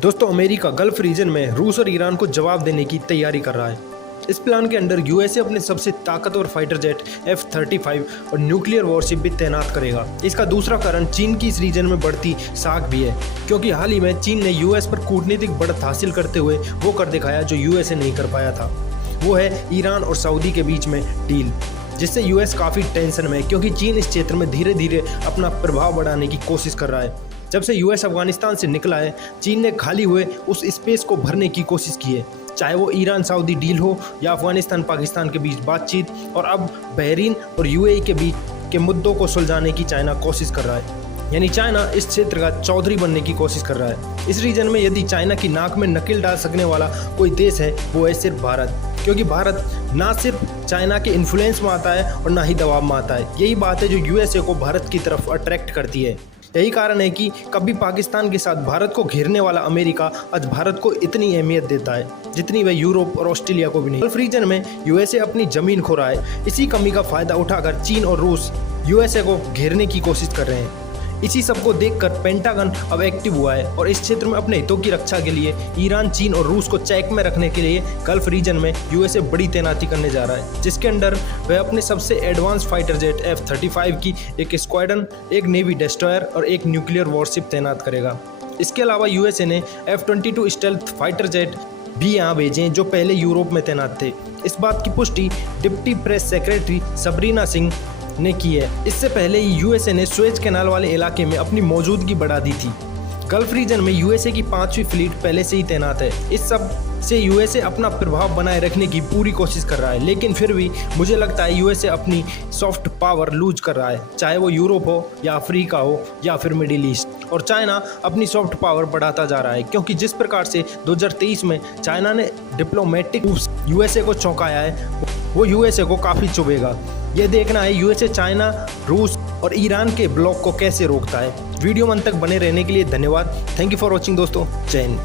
दोस्तों, America gulf reason में रूस और ईरान को जवाब देने की तैयारी कर रहा है। इस प्लान के अंडर यूएसए अपने सबसे ताकतवर फाइटर जेट F-35 और न्यूक्लियर वॉरशिप भी तैनात करेगा। इसका दूसरा कारण चीन की इस रीजन में बढ़ती साख भी है, क्योंकि हाल ही में चीन ने यूएस पर कूटनीतिक बढ़त हासिल करते हुए वो कर दिखाया जो यूएसए नहीं कर पाया था। वो है ईरान और सऊदी के बीच में डील, जिससे यूएस काफ़ी टेंशन में है, क्योंकि चीन इस क्षेत्र में धीरे धीरे अपना प्रभाव बढ़ाने की कोशिश कर रहा है। जब से यूएस अफगानिस्तान से निकला है, चीन ने खाली हुए उस स्पेस को भरने की कोशिश की है, चाहे वो ईरान सऊदी डील हो या अफगानिस्तान पाकिस्तान के बीच बातचीत, और अब बहरीन और यूएई के बीच के मुद्दों को सुलझाने की चाइना कोशिश कर रहा है। यानी चाइना इस क्षेत्र का चौधरी बनने की कोशिश कर रहा है। इस रीजन में यदि चाइना की नाक में नकेल डाल सकने वाला कोई देश है, वो है सिर्फ भारत, क्योंकि भारत ना सिर्फ चाइना के इन्फ्लुएंस में आता है और ना ही दबाव में आता है। यही बात है जो यूएसए को भारत की तरफ अट्रैक्ट करती है। यही कारण है कि कभी पाकिस्तान के साथ भारत को घेरने वाला अमेरिका आज भारत को इतनी अहमियत देता है जितनी वह यूरोप और ऑस्ट्रेलिया को भी नहीं। गल्फ रीजन में यूएसए अपनी जमीन खो रहा है। इसी कमी का फायदा उठाकर चीन और रूस यूएसए को घेरने की कोशिश कर रहे हैं। इसी सब को देखकर पेंटागन अब एक्टिव हुआ है और इस क्षेत्र में अपने हितों की रक्षा के लिए ईरान, चीन और रूस को चेक में रखने के लिए गल्फ रीजन में यूएसए बड़ी तैनाती करने जा रहा है, जिसके अंडर वह अपने सबसे एडवांस फाइटर जेट F-35 की एक स्क्वाड्रन, एक नेवी डिस्ट्रॉयर और एक न्यूक्लियर वॉरशिप तैनात करेगा। इसके अलावा यूएसए ने F-22 स्टेल्थ फाइटर जेट भी यहाँ भेजे जो पहले यूरोप में तैनात थे। इस बात की पुष्टि deputy press secretary Sabrina Singh ने की है। इससे पहले ही यूएसए ने सुएज कैनाल वाले इलाके में अपनी मौजूदगी बढ़ा दी थी। गल्फ रीजन में यूएसए की 5वीं फ्लीट पहले से ही तैनात है। इस सब से यूएसए अपना प्रभाव बनाए रखने की पूरी कोशिश कर रहा है, लेकिन फिर भी मुझे लगता है यूएसए अपनी सॉफ्ट पावर लूज कर रहा है, चाहे वो यूरोप हो या अफ्रीका हो या फिर मिडिल ईस्ट। और चाइना अपनी सॉफ्ट पावर बढ़ाता जा रहा है, क्योंकि जिस प्रकार से 2023 में चाइना ने डिप्लोमेटिक यूएसए को चौंकाया है, वो यूएसए को काफ़ी चुभेगा। ये देखना है यूएसए चाइना, रूस और ईरान के ब्लॉक को कैसे रोकता है। वीडियो में अंत तक बने रहने के लिए धन्यवाद। थैंक यू फॉर वॉचिंग दोस्तों। जय हिंद।